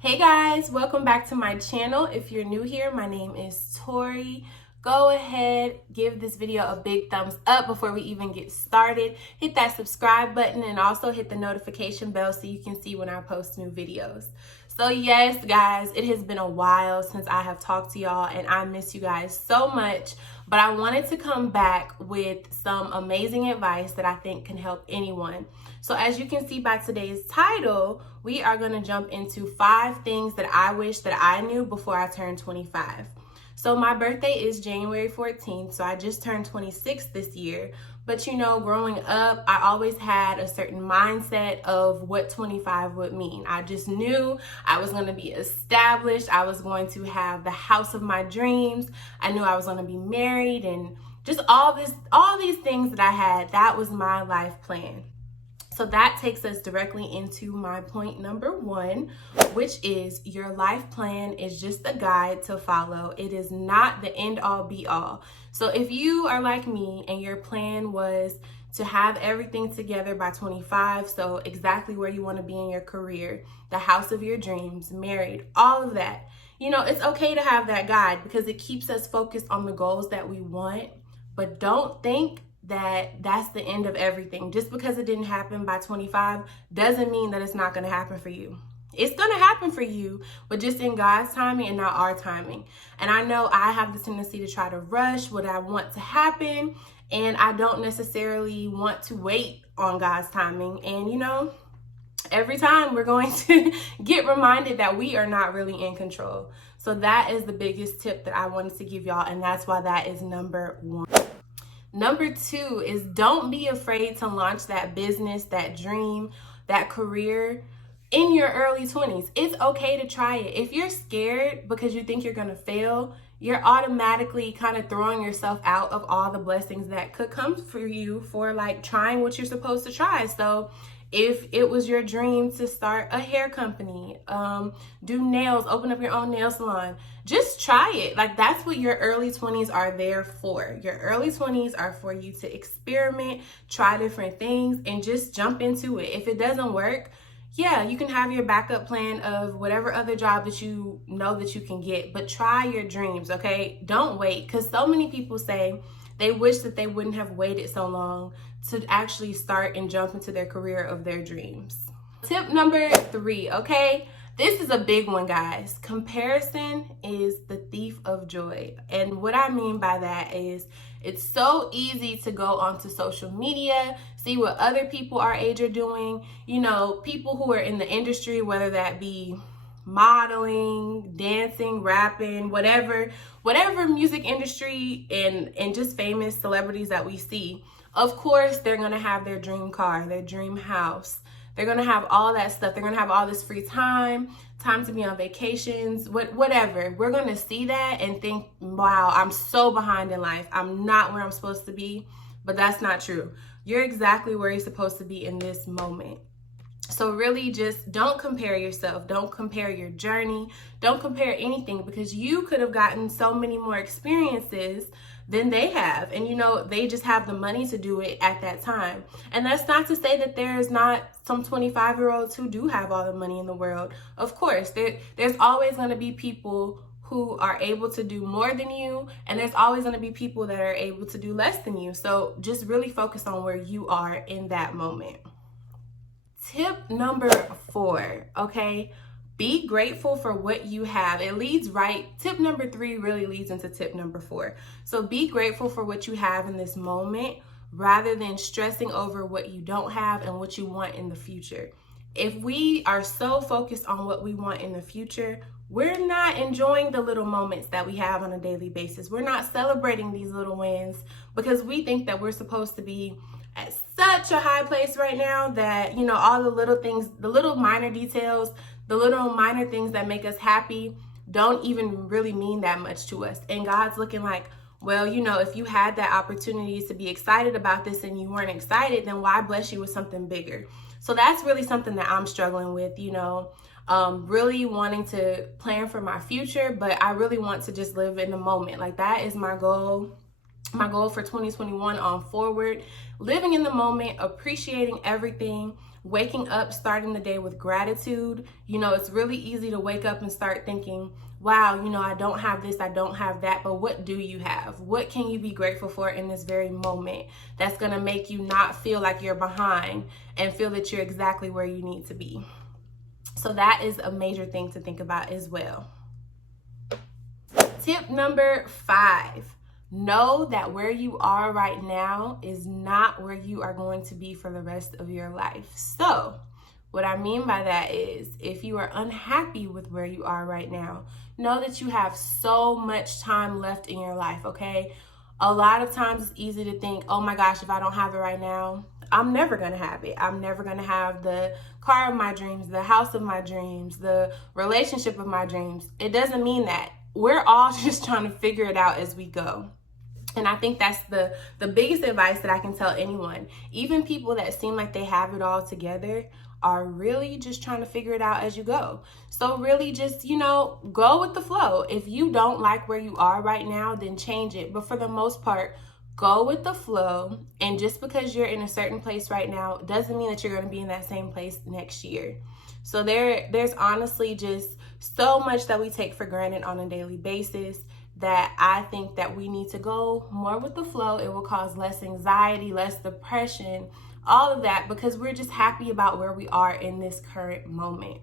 Hey guys, welcome back to my channel. If you're new here, my name is Tori. Go ahead, give this video a big thumbs up before we even get started. Hit that subscribe button and also hit the notification bell so you can see when I post new videos. So yes, guys, it has been a while since I have talked to y'all and I miss you guys so much, but I wanted to come back with some amazing advice that I think can help anyone. So as you can see by today's title, we are going to jump into 5 things that I wish that I knew before I turned 25. So my birthday is January 14th, so I just turned 26 this year. But you know, growing up, I always had a certain mindset of what 25 would mean. I just knew I was going to be established. I was going to have the house of my dreams. I knew I was going to be married and just all these things that I had, that was my life plan. So that takes us directly into my point number 1, which is your life plan is just a guide to follow. It is not the end all be all. So if you are like me and your plan was to have everything together by 25, so exactly where you want to be in your career, the house of your dreams, married, all of that, you know, it's okay to have that guide because it keeps us focused on the goals that we want. But don't think that that's the end of everything. Just because it didn't happen by 25 doesn't mean that it's not going to happen for you. It's going to happen for you, but just in God's timing and not our timing. And I know I have the tendency to try to rush what I want to happen, and I don't necessarily want to wait on God's timing. And you know, every time we're going to get reminded that we are not really in control. So that is the biggest tip that I wanted to give y'all, and that's why that is number 1. Number 2 is don't be afraid to launch that business, that dream, that career in your early 20s. It's okay to try it. If you're scared because you think you're going to fail, you're automatically kind of throwing yourself out of all the blessings that could come for you for like trying what you're supposed to try. So if it was your dream to start a hair company, do nails, open up your own nail salon, just try it. Like that's what your early 20s are there for. Your early 20s are for you to experiment, try different things, and just jump into it. If it doesn't work, yeah, you can have your backup plan of whatever other job that you know that you can get, but try your dreams, okay? Don't wait, because so many people say they wish that they wouldn't have waited so long to actually start and jump into their career of their dreams. Tip number 3, okay? This is a big one, guys. Comparison is the thief of joy. And what I mean by that is it's so easy to go onto social media, see what other people our age are doing. You know, people who are in the industry, whether that be modeling, dancing, rapping, whatever music industry and just famous celebrities that we see. Of course, they're going to have their dream car, their dream house. They're going to have all that stuff. They're going to have all this free time to be on vacations, whatever. We're going to see that and think, wow, I'm so behind in life. I'm not where I'm supposed to be. But that's not true. You're exactly where you're supposed to be in this moment. So really just don't compare yourself. Don't compare your journey. Don't compare anything because you could have gotten so many more experiences than they have. And you know, they just have the money to do it at that time. And that's not to say that there's not some 25-year-olds who do have all the money in the world. Of course, there's always going to be people who are able to do more than you, and there's always going to be people that are able to do less than you. So just really focus on where you are in that moment. Tip number 4, okay? Be grateful for what you have. It leads right. Tip number 3 really leads into tip number 4. So be grateful for what you have in this moment rather than stressing over what you don't have and what you want in the future. If we are so focused on what we want in the future, we're not enjoying the little moments that we have on a daily basis. We're not celebrating these little wins because we think that we're supposed to be at such a high place right now that, you know, all the little things, the little minor details, the little minor things that make us happy don't even really mean that much to us. And God's looking like, well, you know, if you had that opportunity to be excited about this and you weren't excited, then why bless you with something bigger? So that's really something that I'm struggling with, you know, really wanting to plan for my future, but I really want to just live in the moment. Like that is my goal. My goal for 2021 on forward, living in the moment, appreciating everything, waking up, starting the day with gratitude. You know, it's really easy to wake up and start thinking, wow, you know, I don't have this, I don't have that, but what do you have? What can you be grateful for in this very moment that's going to make you not feel like you're behind and feel that you're exactly where you need to be? So that is a major thing to think about as well. Tip number 5. Know that where you are right now is not where you are going to be for the rest of your life. So what I mean by that is, if you are unhappy with where you are right now, know that you have so much time left in your life, okay? A lot of times it's easy to think, oh my gosh, if I don't have it right now, I'm never going to have it. I'm never going to have the car of my dreams, the house of my dreams, the relationship of my dreams. It doesn't mean that. We're all just trying to figure it out as we go. And I think that's the biggest advice that I can tell anyone. Even people that seem like they have it all together are really just trying to figure it out as you go. So really just, you know, go with the flow. If you don't like where you are right now, then change it. But for the most part, go with the flow. And just because you're in a certain place right now doesn't mean that you're going to be in that same place next year. So there's honestly just so much that we take for granted on a daily basis that I think that we need to go more with the flow. It will cause less anxiety, less depression, all of that, because we're just happy about where we are in this current moment.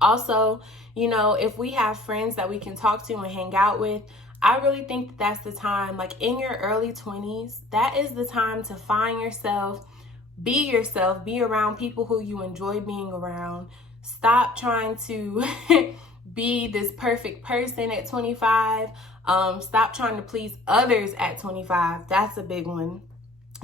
Also, you know, if we have friends that we can talk to and hang out with, I really think that that's the time, like in your early 20s, that is the time to find yourself, be around people who you enjoy being around. Stop trying to be this perfect person at 25. Stop trying to please others at 25. That's a big one.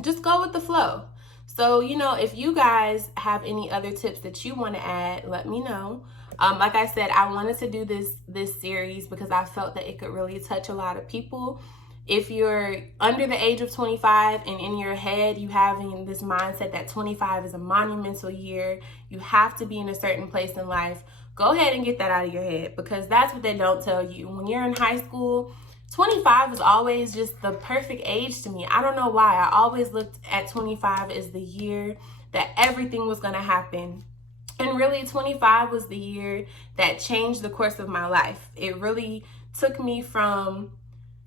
Just go with the flow. So, you know, if you guys have any other tips that you want to add, let me know. Like I said, I wanted to do this series because I felt that it could really touch a lot of people. If you're under the age of 25 and in your head you having this mindset that 25 is a monumental year, you have to be in a certain place in life, go ahead and get that out of your head, because that's what they don't tell you. When you're in high school, 25 is always just the perfect age to me. I don't know why. I always looked at 25 as the year that everything was going to happen. And really, 25 was the year that changed the course of my life. It really took me from,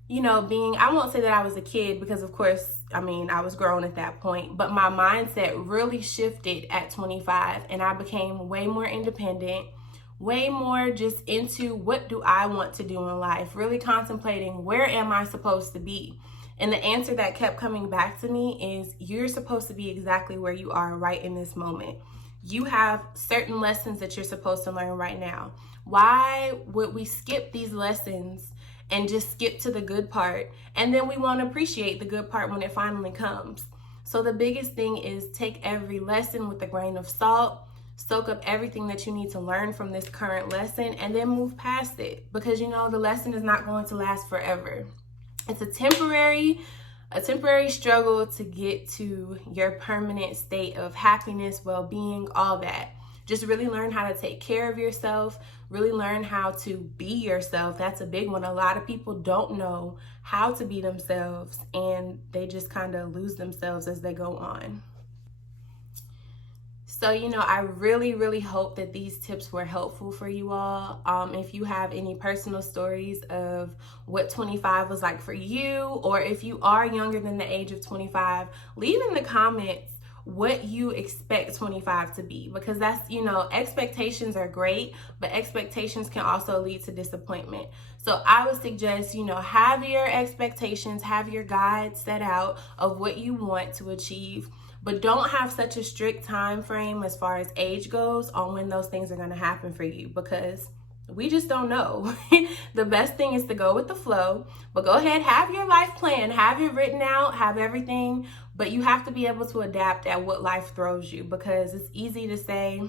you know, I won't say that I was a kid, because of course, I mean, I was grown at that point, but my mindset really shifted at 25 and I became way more independent, way more just into what do I want to do in life, really contemplating where am I supposed to be. And the answer that kept coming back to me is you're supposed to be exactly where you are right in this moment. You have certain lessons that you're supposed to learn right now. Why would we skip these lessons and just skip to the good part, and then we won't appreciate the good part when it finally comes? So the biggest thing is take every lesson with a grain of salt, soak up everything that you need to learn from this current lesson, and then move past it, because you know the lesson is not going to last forever. It's a temporary struggle to get to your permanent state of happiness, well-being, all that. Just really learn how to take care of yourself, really learn how to be yourself. That's a big one. A lot of people don't know how to be themselves, and they just kind of lose themselves as they go on. So, you know, I really, really hope that these tips were helpful for you all. If you have any personal stories of what 25 was like for you, or if you are younger than the age of 25, leave in the comments what you expect 25 to be, because that's, you know, expectations are great, but expectations can also lead to disappointment. So I would suggest, you know, have your expectations, have your guide set out of what you want to achieve, but don't have such a strict time frame as far as age goes on when those things are going to happen for you, because we just don't know. The best thing is to go with the flow, but go ahead, have your life plan, have it written out, have everything, but you have to be able to adapt at what life throws you, because it's easy to say,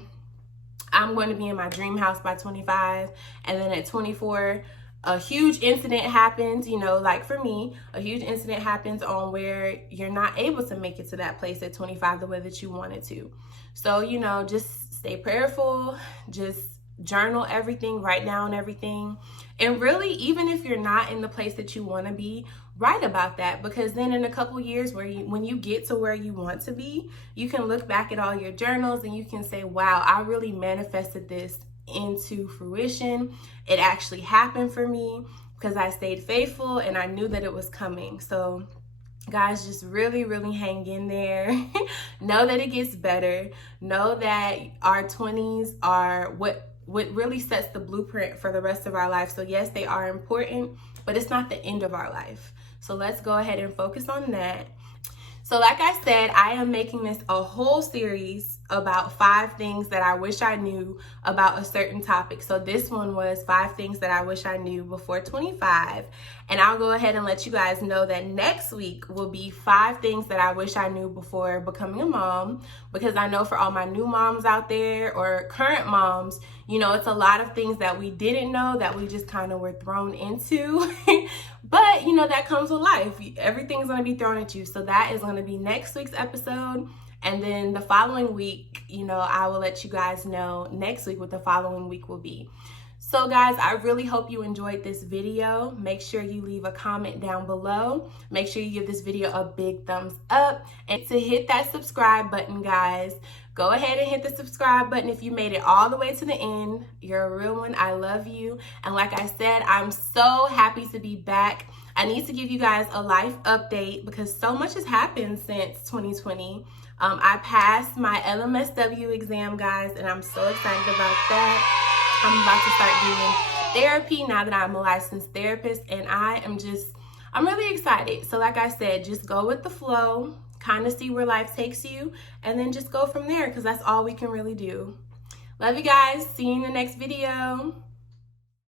I'm going to be in my dream house by 25, and then at 24, a huge incident happens, you know, like for me, a huge incident happens on where you're not able to make it to that place at 25 the way that you wanted to. So, you know, just stay prayerful, just journal everything, write down everything. And really, even if you're not in the place that you want to be, write about that, because then in a couple years when you get to where you want to be, you can look back at all your journals and you can say, wow, I really manifested this into fruition. It actually happened for me because I stayed faithful and I knew that it was coming. So guys, just really, really hang in there. Know that it gets better. Know that our 20s are what really sets the blueprint for the rest of our life. So yes, they are important, but it's not the end of our life. So let's go ahead and focus on that. So like I said, I am making this a whole series about 5 things that I wish I knew about a certain topic. So this one was 5 things that I wish I knew before 25. And I'll go ahead and let you guys know that next week will be 5 things that I wish I knew before becoming a mom, because I know for all my new moms out there or current moms, you know, it's a lot of things that we didn't know that we just kind of were thrown into. But, you know, that comes with life. Everything's going to be thrown at you. So that is going to be next week's episode. And then the following week, you know, I will let you guys know next week what the following week will be. So guys, I really hope you enjoyed this video. Make sure you leave a comment down below. Make sure you give this video a big thumbs up. And to hit that subscribe button, guys, go ahead and hit the subscribe button if you made it all the way to the end. You're a real one. I love you. And like I said, I'm so happy to be back. I need to give you guys a life update because so much has happened since 2020. I passed my LMSW exam, guys, and I'm so excited about that. I'm about to start doing therapy now that I'm a licensed therapist, and I'm really excited. So like I said, just go with the flow, kind of see where life takes you, and then just go from there, because that's all we can really do. Love you guys. See you in the next video.